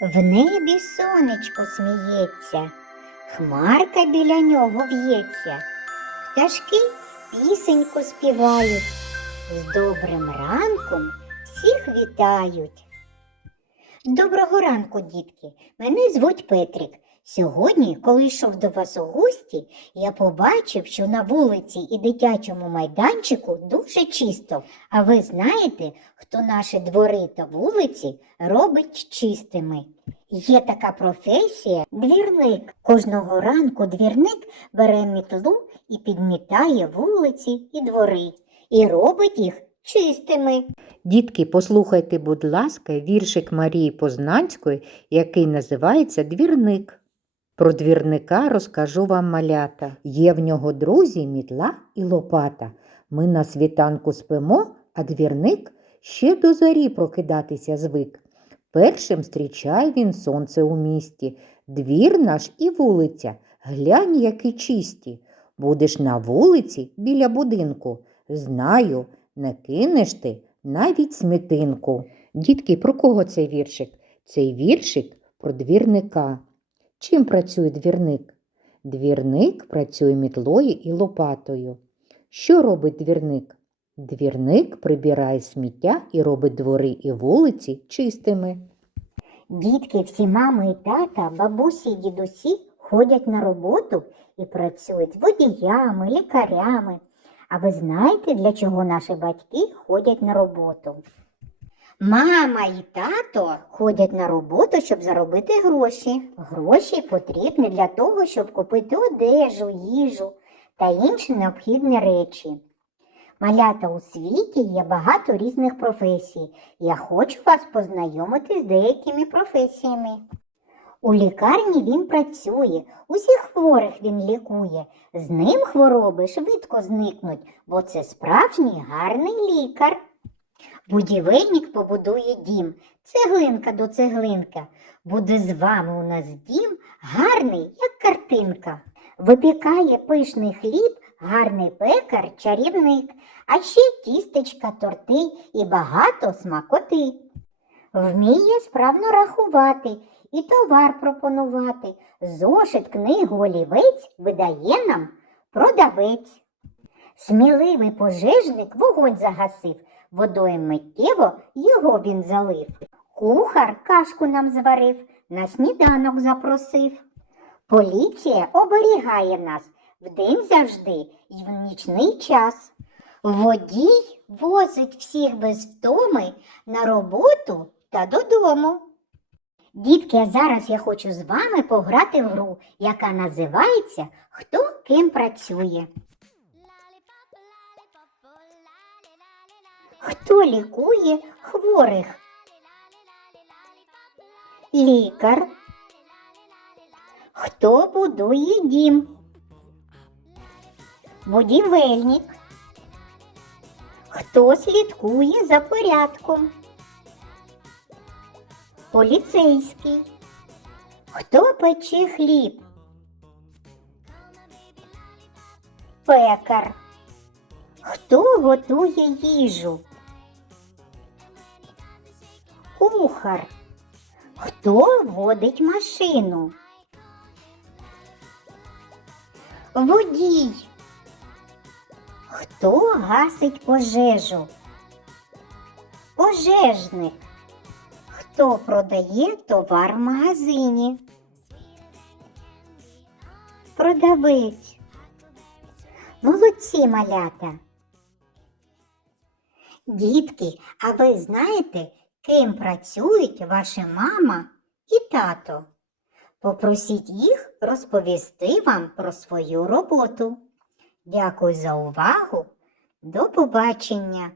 В небі сонечко сміється, хмарка біля нього в'ється, пташки пісеньку співають, з добрим ранком всіх вітають. Доброго ранку, дітки! Мене звуть Петрик. Сьогодні, коли йшов до вас у гості, я побачив, що на вулиці і дитячому майданчику дуже чисто. А ви знаєте, хто наші двори та вулиці робить чистими? Є така професія двірник. Кожного ранку двірник бере мітлу і підмітає вулиці і двори, і робить їх чистими. Дітки, послухайте, будь ласка, віршик Марії Познанської, який називається Двірник. Про двірника розкажу вам малята. Є в нього друзі, мітла і лопата. Ми на світанку спимо, а двірник ще до зорі прокидатися звик. Першим зустрічає він сонце у місті, двір наш і вулиця. Глянь, які чисті. Будеш на вулиці біля будинку. Знаю, не кинеш ти навіть смітинку. Дітки, про кого цей віршик? Цей віршик про двірника. Чим працює двірник? Двірник працює мітлою і лопатою. Що робить двірник? Двірник прибирає сміття і робить двори і вулиці чистими. Дітки, всі мами і тата, бабусі і дідусі ходять на роботу і працюють водіями, лікарями. А ви знаєте, для чого наші батьки ходять на роботу? Мама і тато ходять на роботу, щоб заробити гроші. Гроші потрібні для того, щоб купити одежу, їжу та інші необхідні речі. Малята у світі є багато різних професій. Я хочу вас познайомити з деякими професіями. У лікарні він працює, усіх хворих він лікує. З ним хвороби швидко зникнуть, бо це справжній гарний лікар. Будівельник побудує дім, цеглинка до цеглинка. Буде з вами у нас дім гарний, як картинка. Випікає пишний хліб, гарний пекар, чарівник, а ще тістечка, торти і багато смакоти. Вміє справно рахувати і товар пропонувати. Зошит, книгу, олівець видає нам продавець. Сміливий пожежник вогонь загасив, водою миттєво його він залив. Кухар кашку нам зварив, на сніданок запросив. Поліція оберігає нас вдень завжди і в нічний час. Водій возить всіх без втоми на роботу та додому. Дітки, а зараз я хочу з вами пограти в гру, яка називається Хто ким працює. Хто лікує хворих? Лікар. Хто будує дім? Будівельник. Хто слідкує за порядком? Поліцейський. Хто пече хліб? Пекар. Хто готує їжу? Кухар. Хто водить машину? Водій. Хто гасить пожежу? Пожежник. Хто продає товар в магазині? Продавець. Молодці малята. Дітки, а ви знаєте, ким працюють ваша мама і тато? Попросіть їх розповісти вам про свою роботу. Дякую за увагу. До побачення!